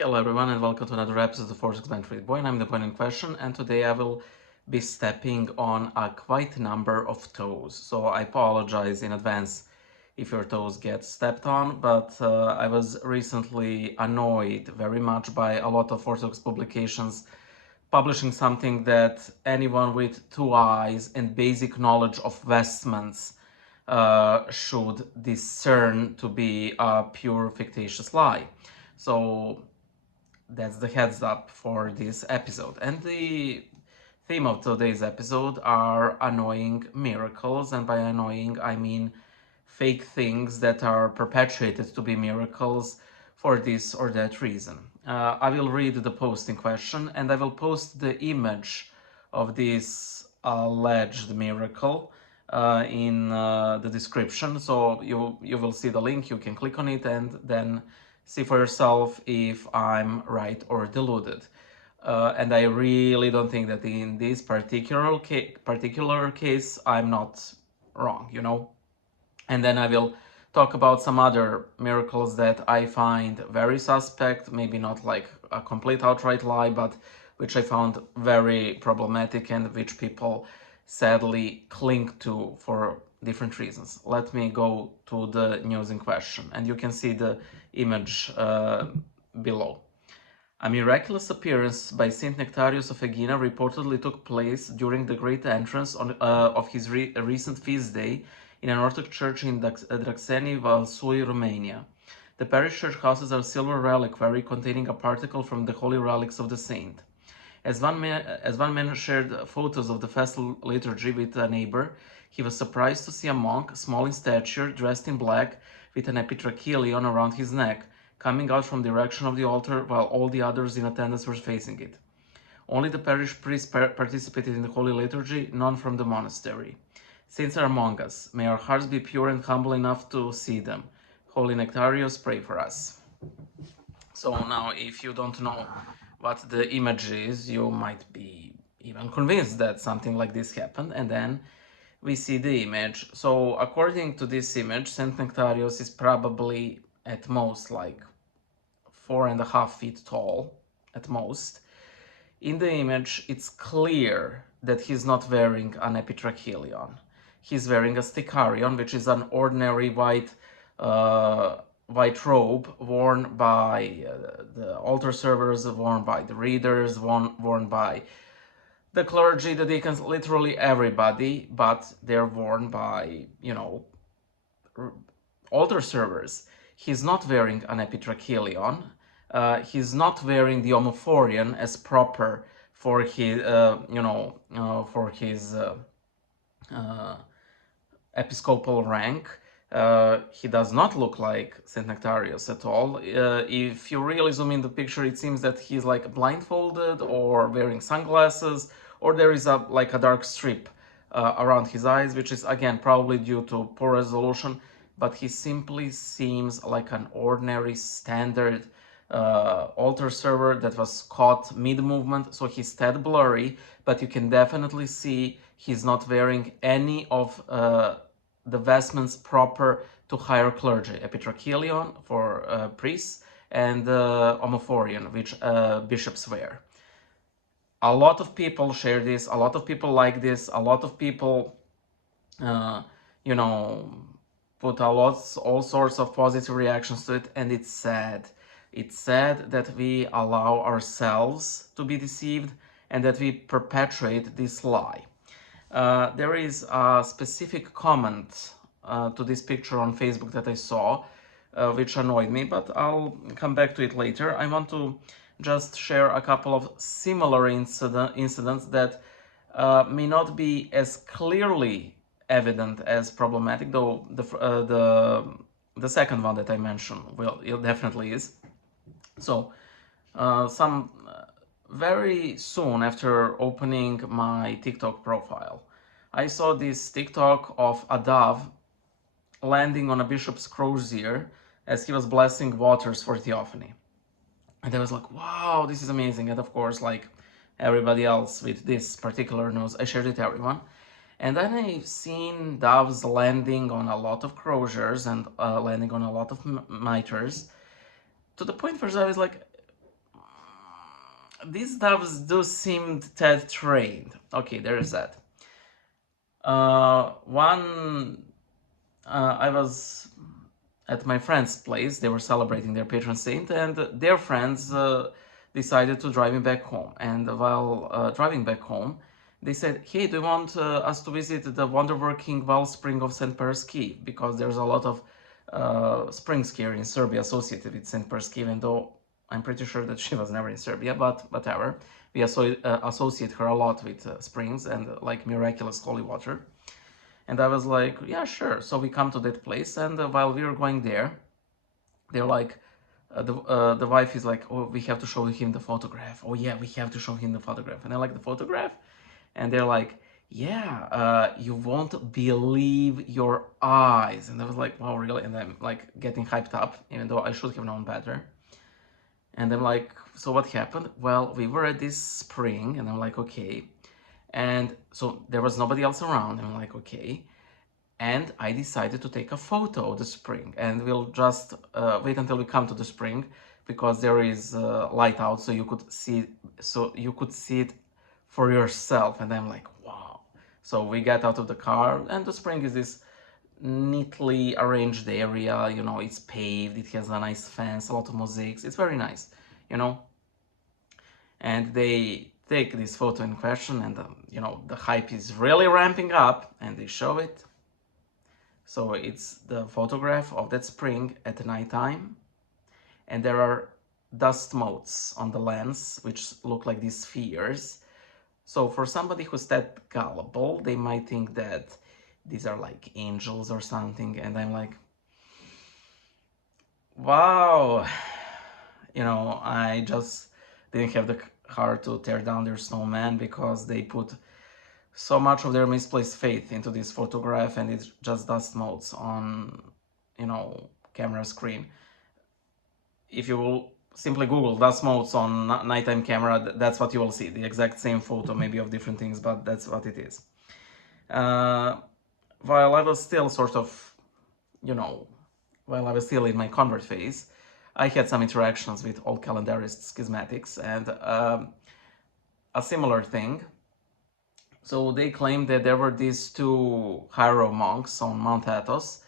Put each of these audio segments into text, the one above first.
Hello everyone and welcome to another episode of Force Explanatory Boy, and I'm the point in question, and today I will be stepping on a quite number of toes. So I apologize in advance if your toes get stepped on, but I was recently annoyed very much by a lot of Orthodox publications publishing something that anyone with two eyes and basic knowledge of vestments should discern to be a pure fictitious lie. So that's the heads up for this episode. And the theme of today's episode are annoying miracles, and by annoying I mean fake things that are perpetuated to be miracles for this or that reason. I will read the post in question, and I will post the image of this alleged miracle in the description, so you will see the link. You can click on it and then see for yourself if I'm right or deluded. And I really don't think that in this particular case I'm not wrong. And then I will talk about some other miracles that I find very suspect, maybe not like a complete outright lie, but which I found very problematic and which people sadly cling to for different reasons. Let me go to the news in question, and you can see the image below. A miraculous appearance by Saint Nectarios of Aegina reportedly took place during the great entrance of his recent feast day in an Orthodox church in Draxeni, Valsui, Romania. The parish church houses a silver reliquary containing a particle from the holy relics of the saint. As one man shared photos of the festal liturgy with a neighbor, he was surprised to see a monk, small in stature, dressed in black, with an epitrachelion around his neck, coming out from the direction of the altar while all the others in attendance were facing it. Only the parish priest participated in the holy liturgy, none from the monastery. Saints are among us. May our hearts be pure and humble enough to see them. Holy Nectarios, pray for us. So now, if you don't know what the image is, you might be even convinced that something like this happened, and then we see the image. So according to this image, Saint Nectarios is probably at most like 4.5 feet tall, at most. In the image, it's clear that he's not wearing an epitrachelion. He's wearing a sticharion, which is an ordinary white robe worn by the altar servers, worn by the readers, worn by the clergy, the deacons, literally everybody, but they're worn by, altar servers. He's not wearing an epitrachelion. He's not wearing the homophorion as proper for his, episcopal rank. He does not look like Saint Nectarios at all. If you really zoom in the picture, it seems that he's like blindfolded or wearing sunglasses, or there is a dark strip around his eyes, which is again probably due to poor resolution. But he simply seems like an ordinary standard altar server that was caught mid-movement, so he's tad blurry, but you can definitely see he's not wearing any of the vestments proper to higher clergy, epitrachelion for priests, and homophorion, which bishops wear. A lot of people share this, a lot of people like this, a lot of people, you know, put all sorts of positive reactions to it, and it's sad. It's sad that we allow ourselves to be deceived and that we perpetuate this lie. There is a specific comment to this picture on Facebook that I saw, which annoyed me, but I'll come back to it later. I want to just share a couple of similar incidents that may not be as clearly evident as problematic, though the second one that I mentioned, well, it definitely is. So, very soon after opening my TikTok profile, I saw this TikTok of a dove landing on a bishop's crozier as he was blessing waters for theophany. And I was like, wow, this is amazing. And of course, like everybody else with this particular news, I shared it to everyone. And then I've seen doves landing on a lot of croziers and landing on a lot of mitres, to the point where I was like, these doves do seem tad trained. Okay, there is that. I was at my friend's place. They were celebrating their patron saint, and their friends decided to drive me back home. And while driving back home, they said, "Hey, do you want us to visit the wonder-working wellspring of St. Persky? Because there's a lot of springs here in Serbia associated with St. Persky, even though I'm pretty sure that she was never in Serbia, but whatever. We associate her a lot with springs and like miraculous holy water." And I was like, yeah, sure. So we come to that place, and while we were going there, they're like, the wife is like, oh, we have to show him the photograph. Oh yeah, we have to show him the photograph. And I like the photograph, and they're like, yeah, you won't believe your eyes. And I was like, wow, really? And I'm like getting hyped up, even though I should have known better. And I'm like, so what happened? Well, we were at this spring, and I'm like, okay. And so there was nobody else around. And I'm like, okay. And I decided to take a photo of the spring, and we'll just wait until we come to the spring, because there is light out, so you could see it for yourself. And I'm like, wow. So we get out of the car, and the spring is this neatly arranged area, you know, it's paved, it has a nice fence, a lot of mosaics, it's very nice, you know. And they take this photo in question, and you know, the hype is really ramping up, and they show it. So it's the photograph of that spring at nighttime, and there are dust motes on the lens which look like these spheres. So for somebody who's that gullible, they might think that these are like angels or something, and I'm like, wow, you know, I just didn't have the heart to tear down their snowman, because they put so much of their misplaced faith into this photograph, and it's just dust motes on, you know, camera screen. If you will simply Google dust motes on nighttime camera, that's what you will see. The exact same photo, maybe of different things, but that's what it is. While I was still sort of, you know, while I was still in my convert phase, I had some interactions with old calendarist schismatics, and a similar thing. So they claimed that there were these two Hierophant monks on Mount Athos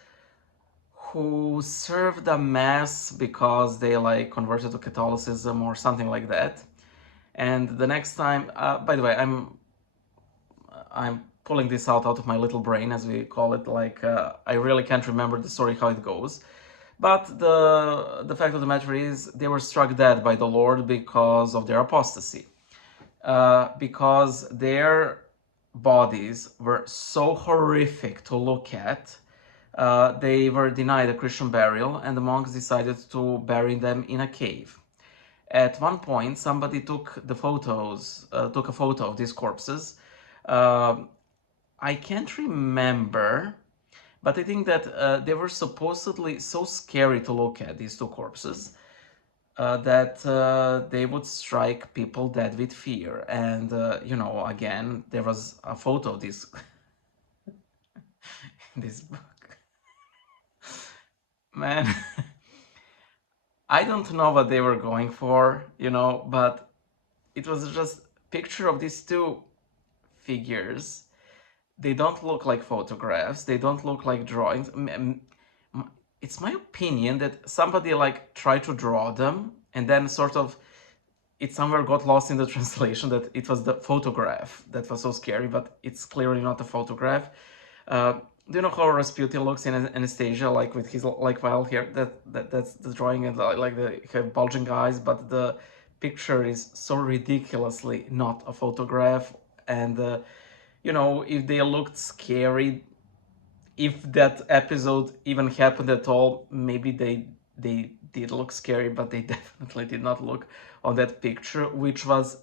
who served a mass because they like converted to Catholicism or something like that. And the next time, by the way, I'm pulling this out of my little brain, as we call it. Like I really can't remember the story how it goes. But the fact of the matter is, they were struck dead by the Lord because of their apostasy. Because their bodies were so horrific to look at, they were denied a Christian burial, and the monks decided to bury them in a cave. At one point, somebody took a photo of these corpses. I can't remember, but I think that they were supposedly so scary to look at, these two corpses, that they would strike people dead with fear. And, you know, again, there was a photo of this, this book. Man, I don't know what they were going for, you know, but it was just picture of these two figures. They don't look like photographs. They don't look like drawings. It's my opinion that somebody like tried to draw them, and then sort of it somewhere got lost in the translation that it was the photograph that was so scary, but it's clearly not a photograph. Do you know how Rasputin looks in Anastasia, like with his like wild hair? That's the drawing, and like the have bulging eyes, but the picture is so ridiculously not a photograph. And you know, if they looked scary, if that episode even happened at all, maybe they did look scary, but they definitely did not look on that picture, which was,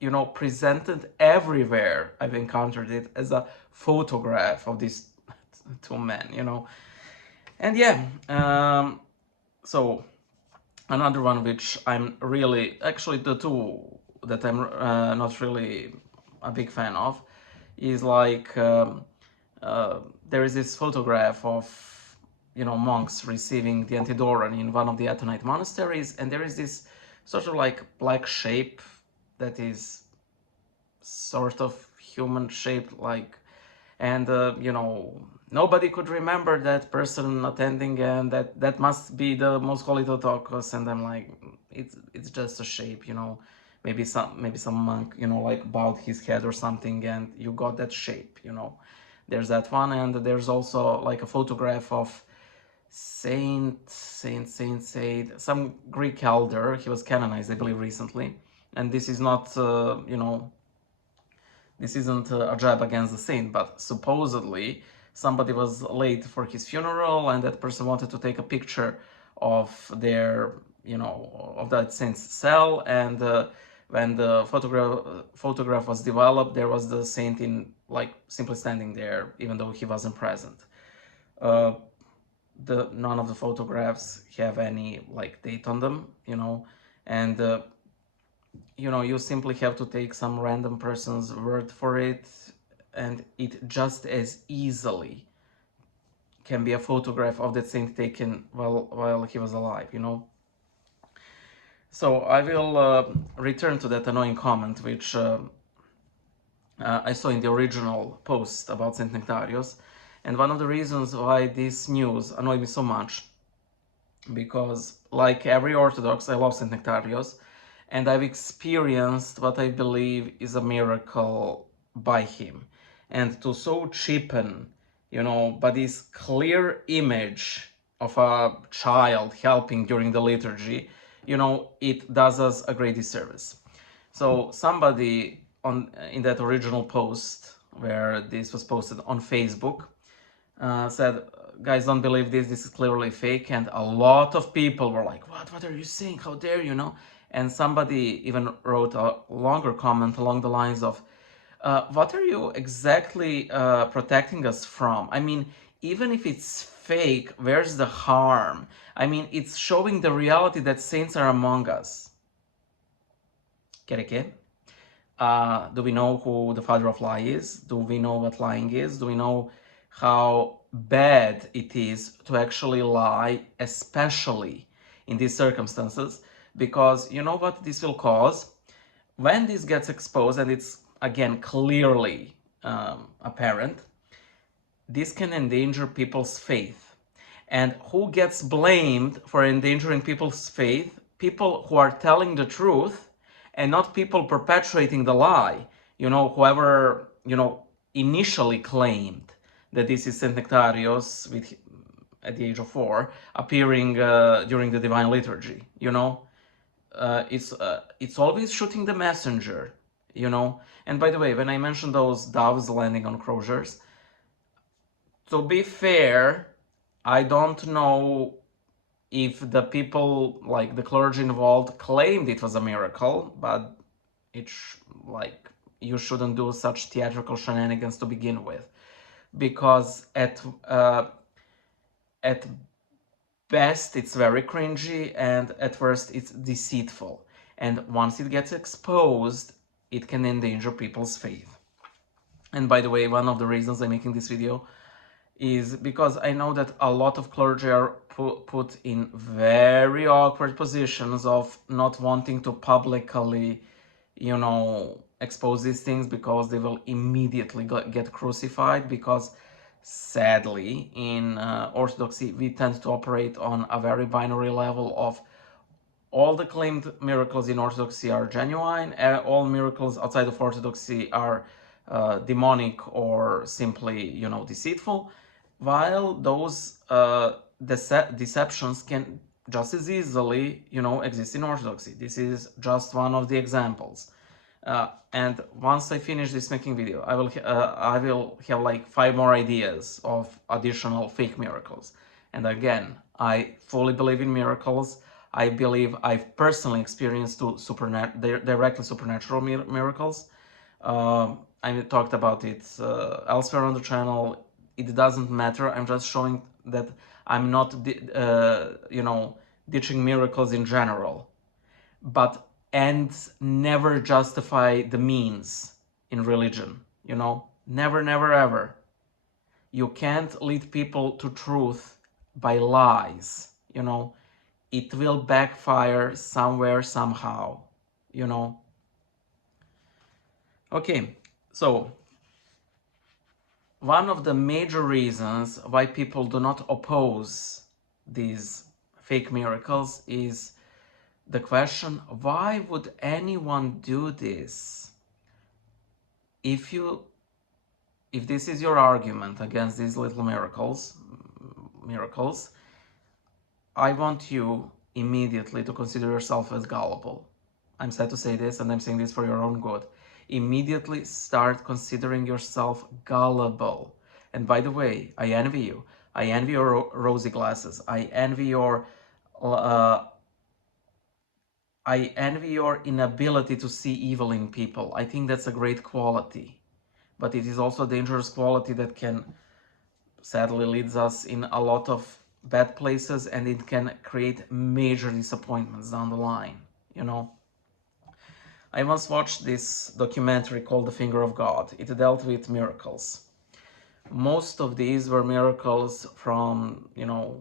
you know, presented everywhere. I've encountered it as a photograph of these two men, you know. And yeah, so another one which I'm really, actually the two that I'm not really a big fan of, is like there is this photograph of, you know, monks receiving the Antidoran in one of the Atonite monasteries, and there is this sort of like black shape that is sort of human shaped, like, and you know, nobody could remember that person attending, and that must be the most holy Theotokos. And I'm like, it's just a shape, you know. Maybe some monk, you know, like bowed his head or something, and you got that shape, you know. There's that one, and there's also like a photograph of some Greek elder. He was canonized, I believe, recently. And this is not, you know, this isn't a jab against the saint, but supposedly somebody was late for his funeral, and that person wanted to take a picture of their, you know, of that saint's cell. And when the photograph was developed, there was the saint in, like, simply standing there, even though he wasn't present. Uh, None of the photographs have any like date on them, you know, and you know, you simply have to take some random person's word for it, and it just as easily can be a photograph of that saint taken while he was alive, you know. So I will return to that annoying comment which I saw in the original post about Saint Nectarios. And one of the reasons why this news annoyed me so much, because like every Orthodox, I love Saint Nectarios, and I've experienced what I believe is a miracle by him. And to so cheapen, you know, but this clear image of a child helping during the liturgy, you know, it does us a great disservice. So somebody in that original post where this was posted on Facebook said, guys, don't believe this is clearly fake. And a lot of people were like, what are you saying, how dare you know. And somebody even wrote a longer comment along the lines of, what are you exactly protecting us from? I mean, even if it's fake, where's the harm? I mean, it's showing the reality that saints are among us. Che? Do we know who the father of lie is? Do we know what lying is? Do we know how bad it is to actually lie, especially in these circumstances? Because you know what this will cause? When this gets exposed, and it's again clearly apparent, this can endanger people's faith. And who gets blamed for endangering people's faith? People who are telling the truth, and not people perpetuating the lie. You know, whoever, you know, initially claimed that this is Saint Nectarios with, at the age of 4, appearing during the Divine Liturgy, you know. It's always shooting the messenger, you know. And by the way, when I mentioned those doves landing on croziers, to be fair, I don't know if the people, like the clergy involved, claimed it was a miracle, but it's like, you shouldn't do such theatrical shenanigans to begin with, because at best it's very cringy, and at worst it's deceitful, and once it gets exposed, it can endanger people's faith. And by the way, one of the reasons I'm making this video is because I know that a lot of clergy are put in very awkward positions of not wanting to publicly, you know, expose these things, because they will immediately get crucified. Because sadly, in Orthodoxy, we tend to operate on a very binary level of all the claimed miracles in Orthodoxy are genuine, all miracles outside of Orthodoxy are demonic or simply, you know, deceitful, while those deceptions can just as easily, you know, exist in Orthodoxy. This is just one of the examples. And once I finish this making video, I will have like 5 more ideas of additional fake miracles. And again, I fully believe in miracles. I believe I've personally experienced two directly supernatural miracles. I talked about it elsewhere on the channel. It doesn't matter. I'm just showing that I'm not, you know, ditching miracles in general. But ends never justify the means in religion, you know? Never, never, ever. You can't lead people to truth by lies, you know? It will backfire somewhere, somehow, you know? Okay, so one of the major reasons why people do not oppose these fake miracles is the question, why would anyone do this? If this is your argument against these little miracles, I want you immediately to consider yourself as gullible. I'm sad to say this, and I'm saying this for your own good. Immediately start considering yourself gullible. And by the way, I envy you. I envy your rosy glasses. I envy your inability to see evil in people. I think that's a great quality, but it is also a dangerous quality that can sadly leads us in a lot of bad places, and it can create major disappointments down the line, you know. I once watched this documentary called The Finger of God. It dealt with miracles. Most of these were miracles from, you know,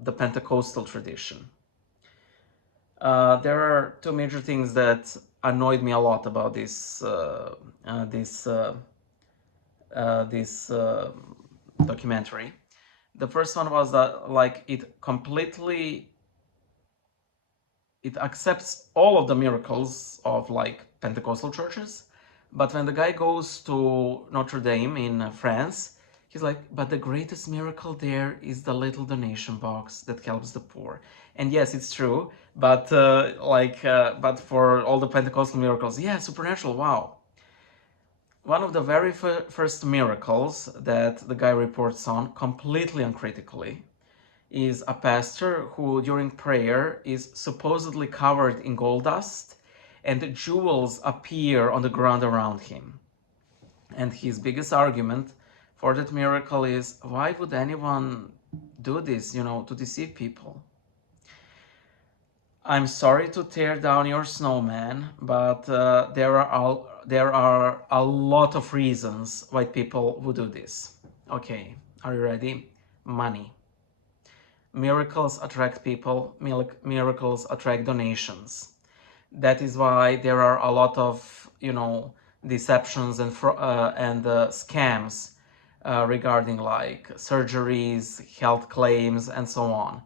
the Pentecostal tradition. There are two major things that annoyed me a lot about this documentary. The first one was that, like, it accepts all of the miracles of, like, Pentecostal churches, but when the guy goes to Notre Dame in France, he's like, but the greatest miracle there is the little donation box that helps the poor. And yes, it's true, but but for all the Pentecostal miracles, yeah, supernatural, wow. One of the very first miracles that the guy reports on, completely uncritically, is a pastor who during prayer is supposedly covered in gold dust and jewels appear on the ground around him. And his biggest argument for that miracle is, why would anyone do this, you know, to deceive people? I'm sorry to tear down your snowman, but there are a lot of reasons why people would do this. Okay, are you ready? Money. Miracles attract people, miracles attract donations. That is why there are a lot of, you know, deceptions and scams regarding, like, surgeries, health claims, and so on.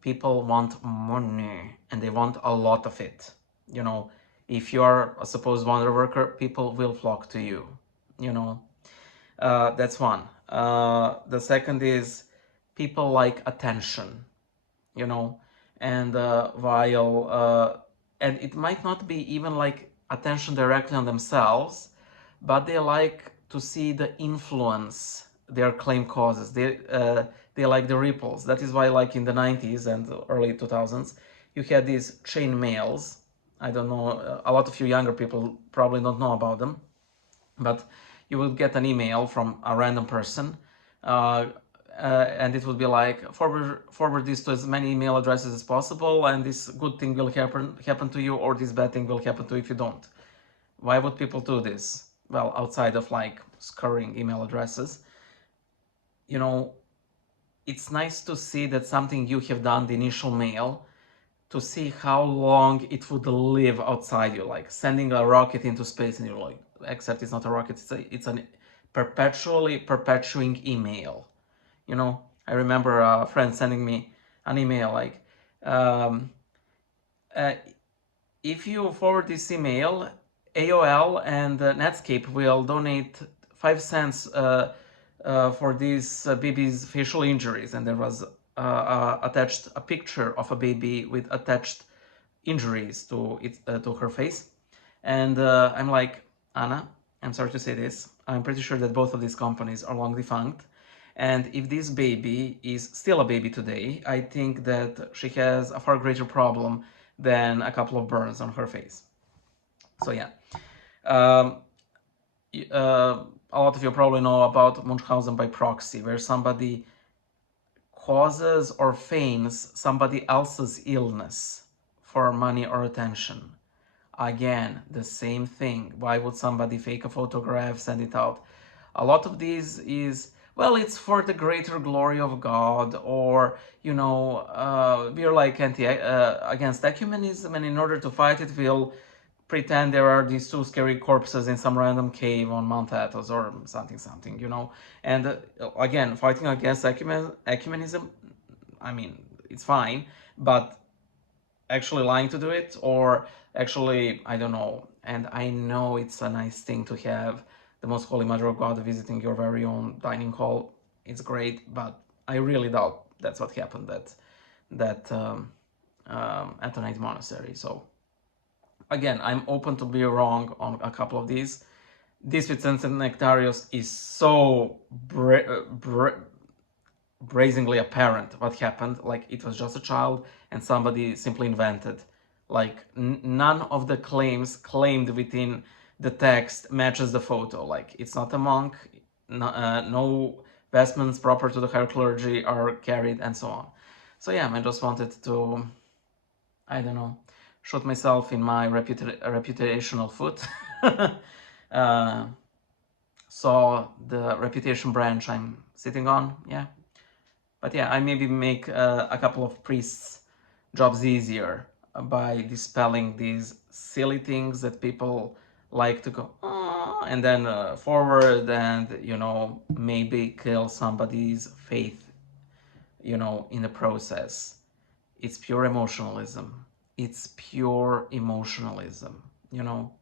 People want money, and they want a lot of it. You know, if you're a supposed wonder worker, people will flock to you, you know. That's one. The second is people like attention, you know, and and it might not be even like attention directly on themselves, but they like to see the influence their claim causes. They like the ripples. That is why, like, in the 90s and early 2000s, you had these chain mails. I don't know, a lot of you younger people probably don't know about them, but you would get an email from a random person, and it would be like, forward this to as many email addresses as possible, and this good thing will happen to you, or this bad thing will happen to you if you don't. Why would people do this? Well, outside of, like, scouring email addresses, you know, it's nice to see that something you have done, the initial mail, to see how long it would live outside you, like sending a rocket into space, and you're like, except it's not a rocket, it's a perpetuating email. You know, I remember a friend sending me an email like, um, uh, if you forward this email, AOL and Netscape will donate 5 cents for these baby's facial injuries. And there was attached a picture of a baby with attached injuries to her face. And I'm like, Anna, I'm sorry to say this, I'm pretty sure that both of these companies are long defunct. And if this baby is still a baby today, I think that she has a far greater problem than a couple of burns on her face. So yeah. Um, a lot of you probably know about Munchausen by proxy, where somebody causes or feigns somebody else's illness for money or attention. Again, the same thing. Why would somebody fake a photograph, send it out? A lot of these is, well, it's for the greater glory of God, or, you know, we're like against ecumenism, and in order to fight it, we'll pretend there are these two scary corpses in some random cave on Mount Athos or something, you know. And again, fighting against ecumenism, I mean, it's fine, but actually lying to do it, or actually, I don't know. And I know it's a nice thing to have the Most Holy Mother of God visiting your very own dining hall. It's great, but I really doubt that's what happened at that Antonite monastery. So again, I'm open to be wrong on a couple of these. This with Saint Nectarios is so brazenly apparent what happened. Like, it was just a child and somebody simply invented. Like, none of the claims claimed within the text matches the photo. Like, it's not a monk, no vestments proper to the higher clergy are carried, and so on. So yeah, I just wanted to, I don't know, shoot myself in my reputational foot. So the reputation branch I'm sitting on, yeah. But yeah, I maybe make a couple of priests' jobs easier by dispelling these silly things that people like to go, oh, and then forward and, you know, maybe kill somebody's faith, you know, in the process. It's pure emotionalism. It's pure emotionalism, you know.